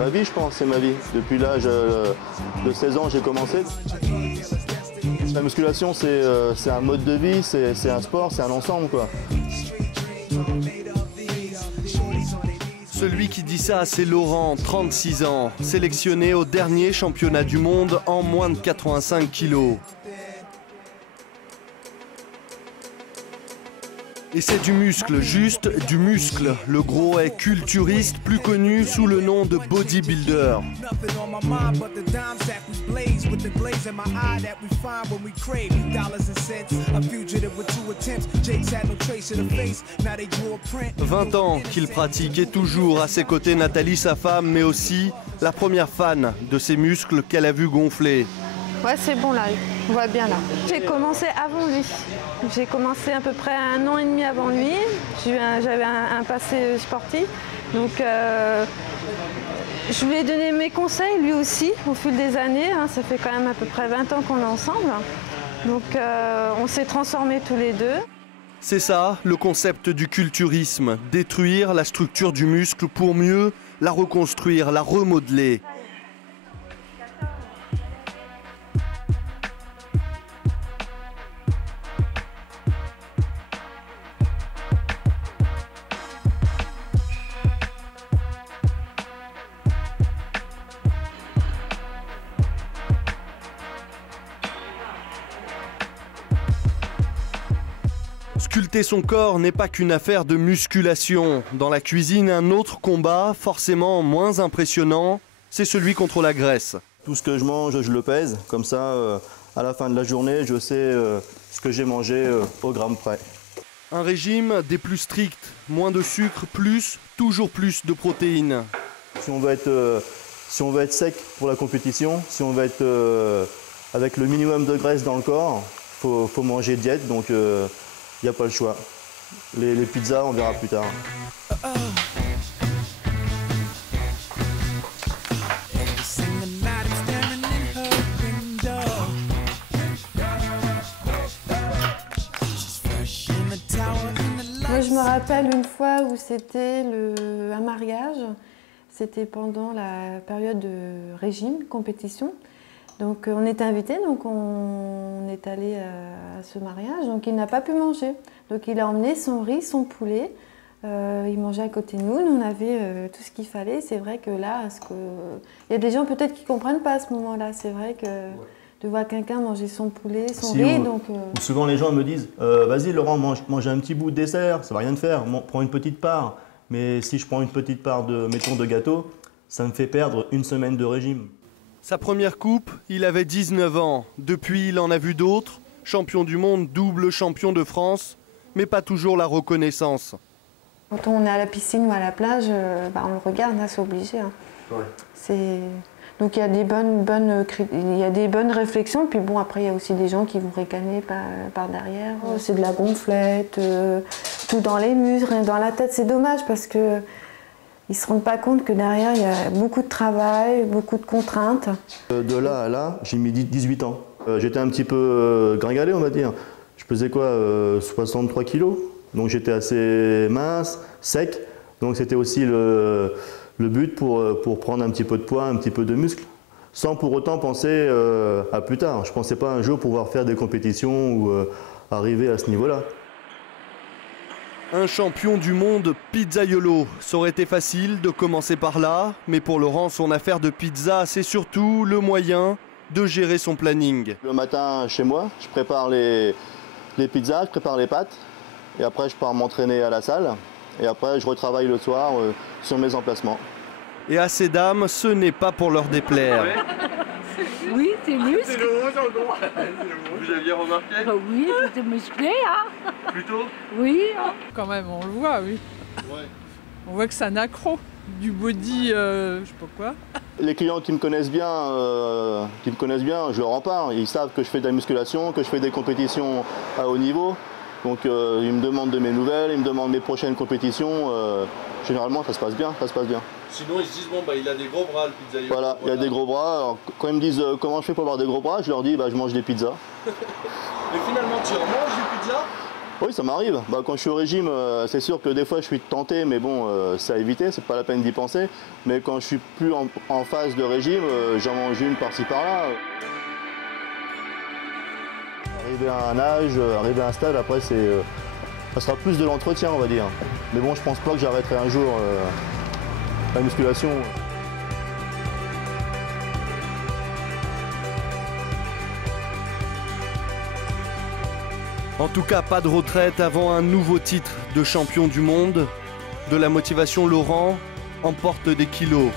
ma vie, je pense, c'est ma vie. Depuis l'âge de 16 ans, j'ai commencé. La musculation, c'est un mode de vie, c'est un sport, c'est un ensemble, quoi. Celui qui dit ça, c'est Laurent, 36 ans, sélectionné au dernier championnat du monde en moins de 85 kilos. Et c'est du muscle, juste du muscle. Le gros est culturiste, plus connu sous le nom de bodybuilder. « 20 ans qu'il pratique et toujours à ses côtés Nathalie, sa femme, mais aussi la première fan de ses muscles qu'elle a vu gonfler. » Ouais, c'est bon là, on voit bien là. J'ai commencé avant lui. J'ai commencé à peu près 1 an et demi avant lui. J'avais un passé sportif. Donc je lui ai donné mes conseils, lui aussi, au fil des années. Hein, ça fait quand même à peu près 20 ans qu'on est ensemble. Donc on s'est transformés tous les deux. C'est ça, le concept du culturisme. Détruire la structure du muscle pour mieux la reconstruire, la remodeler. Sculpter son corps n'est pas qu'une affaire de musculation. Dans la cuisine, un autre combat, forcément moins impressionnant, c'est celui contre la graisse. Tout ce que je mange, je le pèse. Comme ça, à la fin de la journée, je sais ce que j'ai mangé au gramme près. Un régime des plus stricts, moins de sucre, toujours plus de protéines. Si on veut être sec pour la compétition, si on veut être avec le minimum de graisse dans le corps, faut manger diète, donc il n'y a pas le choix. Les pizzas, on verra plus tard. Moi, je me rappelle une fois où c'était un mariage. C'était pendant la période de régime, compétition. Donc on était invités, donc on est allé à ce mariage, donc il n'a pas pu manger. Donc il a emmené son riz, son poulet, il mangeait à côté de nous, nous on avait tout ce qu'il fallait. C'est vrai que là, il y a des gens peut-être qui ne comprennent pas à ce moment-là, c'est vrai que de voir quelqu'un manger son poulet, son riz, donc... Souvent les gens me disent vas-y Laurent, mange un petit bout de dessert, ça va rien te faire, prends une petite part. Mais si je prends une petite part mettons, de gâteau, ça me fait perdre 1 semaine de régime. Sa première coupe, il avait 19 ans. Depuis, il en a vu d'autres. Champion du monde, double champion de France, mais pas toujours la reconnaissance. Quand on est à la piscine ou à la plage, on le regarde, là, c'est obligé. Hein. Ouais. Donc il y a des bonnes réflexions, puis bon, après il y a aussi des gens qui vont ricaner par derrière. C'est de la gonflette, tout dans les muscles, rien dans la tête. C'est dommage parce que ils ne se rendent pas compte que derrière, il y a beaucoup de travail, beaucoup de contraintes. De là à là, j'ai mis 18 ans. J'étais un petit peu gringalé, on va dire. Je pesais quoi 63 kilos. Donc j'étais assez mince, sec. Donc c'était aussi le but pour prendre un petit peu de poids, un petit peu de muscle. Sans pour autant penser à plus tard. Je ne pensais pas un jour pouvoir faire des compétitions ou arriver à ce niveau-là. Un champion du monde pizzaiolo. Ça aurait été facile de commencer par là, mais pour Laurent, son affaire de pizza, c'est surtout le moyen de gérer son planning. Le matin, chez moi, je prépare les pizzas, je prépare les pâtes, et après je pars m'entraîner à la salle, et après je retravaille le soir sur mes emplacements. Et à ces dames, ce n'est pas pour leur déplaire. Oui, c'est muscle. C'est le haut, Jean-Gon. Vous aviez remarqué? Oui, c'est musclé, hein. Plutôt? Oui. Hein. Quand même, on le voit, oui. Ouais. On voit que c'est un accro. Du body, je sais pas quoi. Les clients qui me connaissent bien, je leur en parle. Ils savent que je fais de la musculation, que je fais des compétitions à haut niveau. Donc ils me demandent de mes nouvelles, ils me demandent mes prochaines compétitions. Généralement, ça se passe bien, Sinon, ils se disent, bon, bah, il a des gros bras, le pizzaïolo. Voilà, il a des gros bras. Alors, quand ils me disent comment je fais pour avoir des gros bras, je leur dis, je mange des pizzas. Mais finalement, tu en manges des pizzas? Oui, ça m'arrive. Quand je suis au régime, c'est sûr que des fois je suis tenté, mais bon, c'est à éviter, c'est pas la peine d'y penser. Mais quand je suis plus en phase de régime, j'en mange une par-ci par-là. Arriver à un âge, arriver à un stade, après ça sera plus de l'entretien, on va dire. Mais bon, je pense pas que j'arrêterai un jour la musculation. En tout cas, pas de retraite avant un nouveau titre de champion du monde. De la motivation, Laurent emporte des kilos.